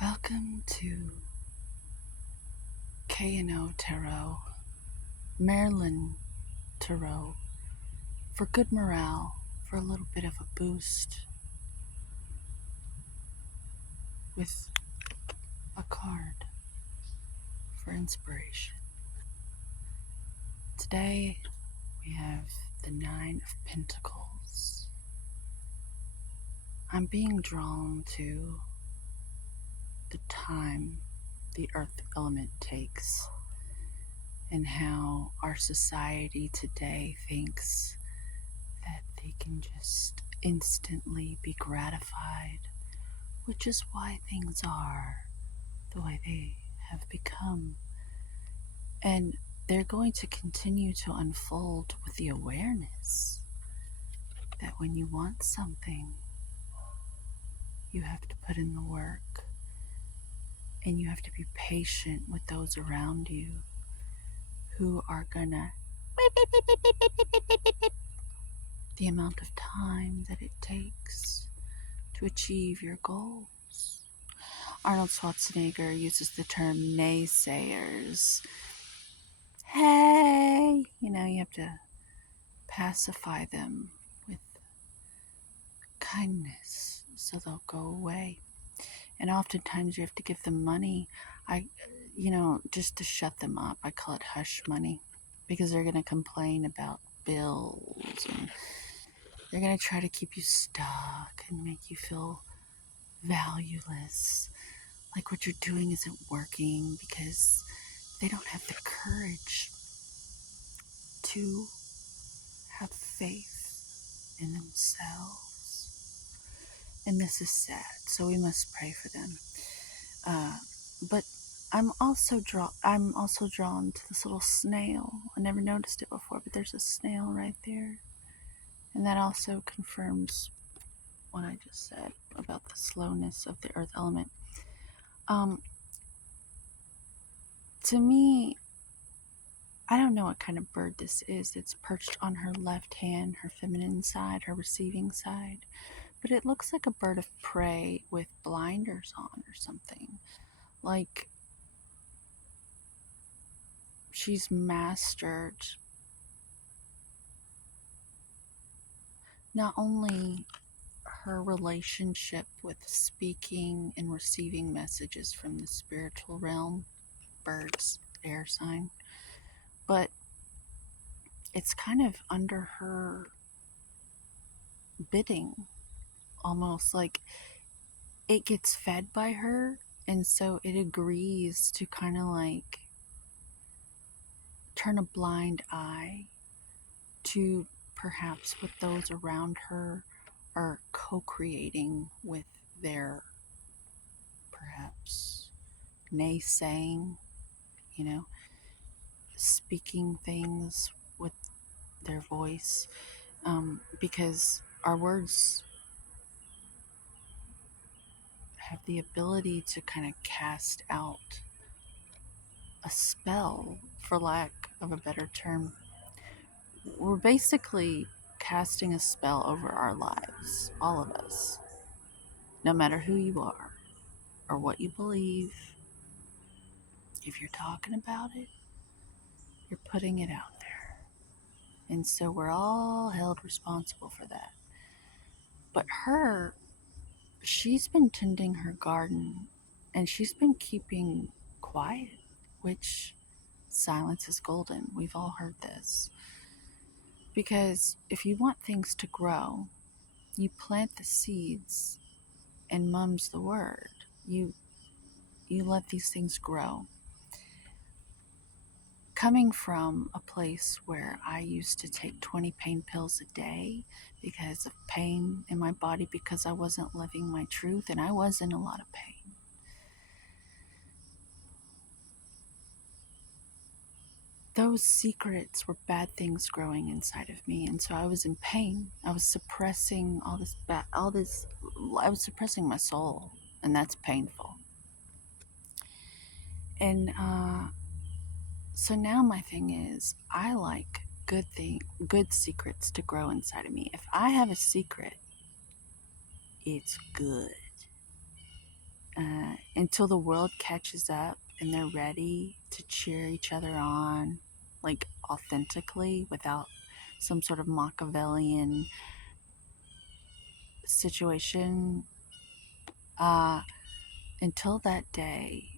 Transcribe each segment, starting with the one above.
Welcome to K&O Tarot, Marilyn Tarot, for good morale, for a little bit of a boost, with a card for inspiration. Today we have the Nine of Pentacles. I'm being drawn to the time the earth element takes and how our society today thinks that they can just instantly be gratified, which is why things are the way they have become. And they're going to continue to unfold with the awareness that when you want something, you have to put in the work and you have to be patient with those around you who are gonna the amount of time that it takes to achieve your goals. Arnold Schwarzenegger uses the term naysayers. Hey, you have to pacify them with kindness so they'll go away. And oftentimes you have to give them money, just to shut them up. I call it hush money, because they're going to complain about bills and they're going to try to keep you stuck and make you feel valueless, like what you're doing isn't working, because they don't have the courage to have faith in themselves. And this is sad, so we must pray for them. But I'm also drawn to this little snail. I never noticed it before, but there's a snail right there. And that also confirms what I just said about the slowness of the earth element. To me, I don't know what kind of bird this is. It's perched on her left hand, her feminine side, her receiving side. But it looks like a bird of prey with blinders on or something. Like she's mastered not only her relationship with speaking and receiving messages from the spiritual realm, birds, air sign, but it's kind of under her bidding, almost like it gets fed by her, and so it agrees to kind of like turn a blind eye to perhaps what those around her are co-creating with their perhaps naysaying, speaking things with their voice, because our words have the ability to kind of cast out a spell, for lack of a better term. We're basically casting a spell over our lives, all of us, no matter who you are or what you believe. If you're talking about it, you're putting it out there. And so we're all held responsible for that. But she's been tending her garden and she's been keeping quiet, which silence is golden. We've all heard this. Because if you want things to grow, you plant the seeds and mum's the word. You let these things grow. Coming from a place where I used to take 20 pain pills a day because of pain in my body, because I wasn't living my truth and I was in a lot of pain. Those secrets were bad things growing inside of me, and so I was in pain. I was suppressing I was suppressing my soul, and that's painful. And so now my thing is, I like good secrets to grow inside of me. If I have a secret, it's good. And until the world catches up and they're ready to cheer each other on, like authentically, without some sort of Machiavellian situation. Uh, until that day,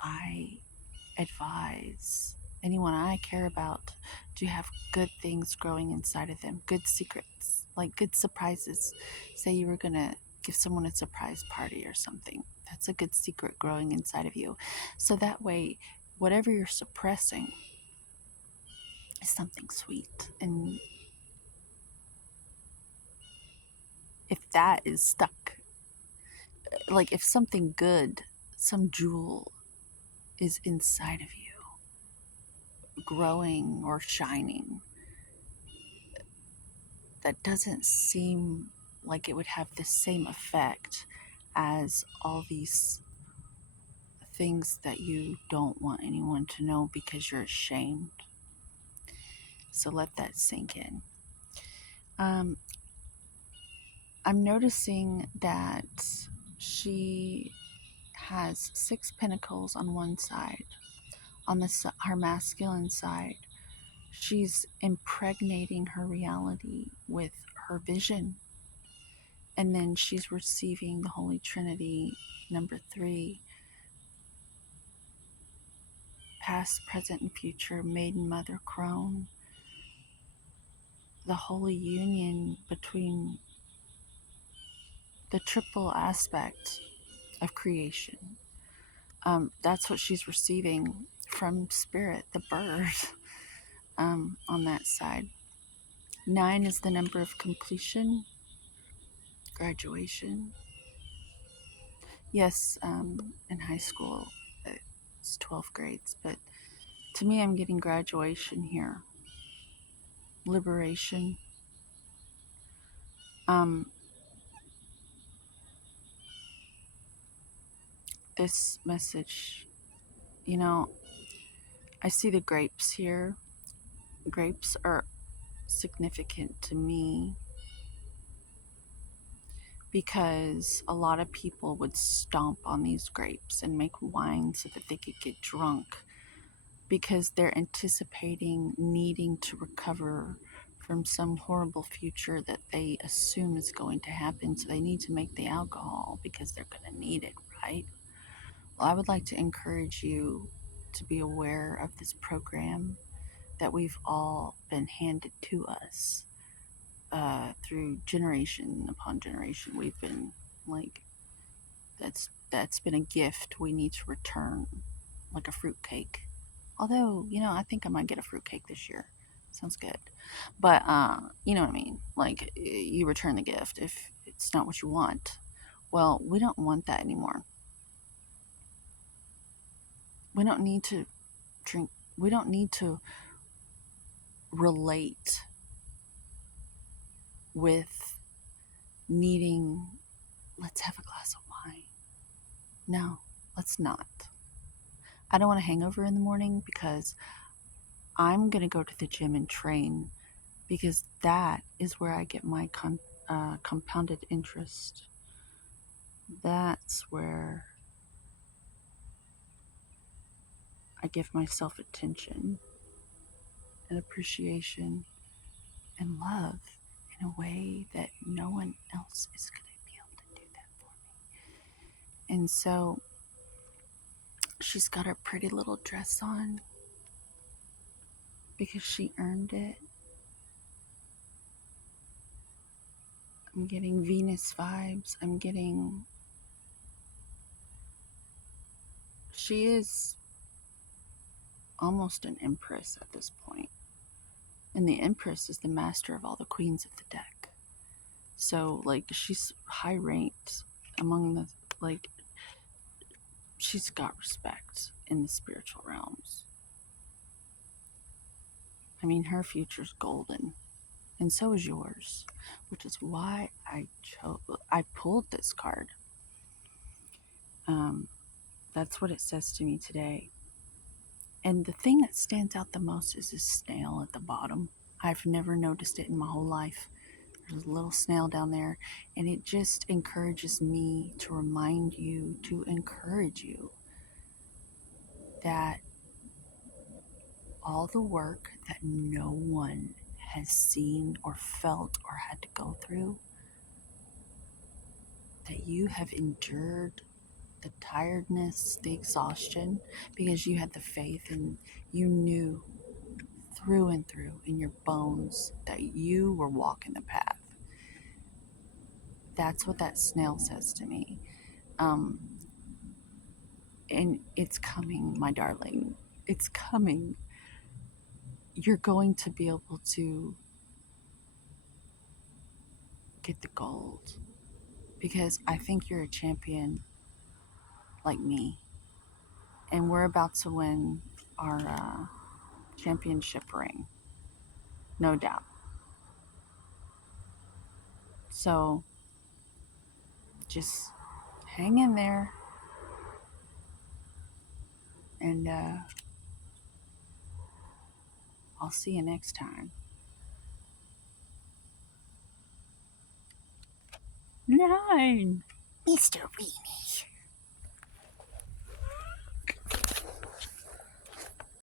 I advise anyone I care about to have good things growing inside of them, good secrets, like good surprises. Say you were going to give someone a surprise party or something. That's a good secret growing inside of you. So that way, whatever you're suppressing is something sweet. And if that is stuck, like if something good, some jewel is inside of you, growing or shining, that doesn't seem like it would have the same effect as all these things that you don't want anyone to know because you're ashamed. So let that sink in. I'm noticing that she has 6 pentacles on one side. On her masculine side, she's impregnating her reality with her vision. And then she's receiving the Holy Trinity, number 3, past, present, and future, maiden, mother, crone, the holy union between the triple aspect of creation. That's what she's receiving from Spirit, the bird, on that side. 9 is the number of completion, graduation. Yes, in high school, it's 12 grades, but to me, I'm getting graduation here. Liberation. This message, I see the grapes here. Grapes are significant to me because a lot of people would stomp on these grapes and make wine so that they could get drunk because they're anticipating needing to recover from some horrible future that they assume is going to happen. So they need to make the alcohol because they're going to need it, right? Well, I would like to encourage you to be aware of this program that we've all been handed to us through generation upon generation. We've been like, that's been a gift we need to return, like a fruitcake. Although, I think I might get a fruitcake this year. Sounds good. But, you know what I mean? Like, you return the gift if it's not what you want. Well, we don't want that anymore. We don't need to drink. We don't need to relate with needing, let's have a glass of wine. No, let's not. I don't want a hangover in the morning because I'm going to go to the gym and train because that is where I get my compounded interest. That's where I give myself attention and appreciation and love in a way that no one else is going to be able to do that for me. And so she's got her pretty little dress on because she earned it. I'm getting Venus vibes. She is almost an empress at this point. And the empress is the master of all the queens of the deck. So, like, she's high ranked among the, like, she's got respect in the spiritual realms. I mean, her future's golden. And so is yours, which is why I pulled this card. That's what it says to me today. And the thing that stands out the most is this snail at the bottom. I've never noticed it in my whole life. There's a little snail down there, and it just encourages me to remind you, to encourage you that all the work that no one has seen or felt or had to go through, that you have endured the tiredness, the exhaustion, because you had the faith and you knew through and through in your bones that you were walking the path. That's what that snail says to me. Um, and it's coming, my darling. It's coming. You're going to be able to get the gold because I think you're a champion like me. And we're about to win our championship ring, no doubt. So just hang in there and I'll see you next time. 9. Mr. Weenie.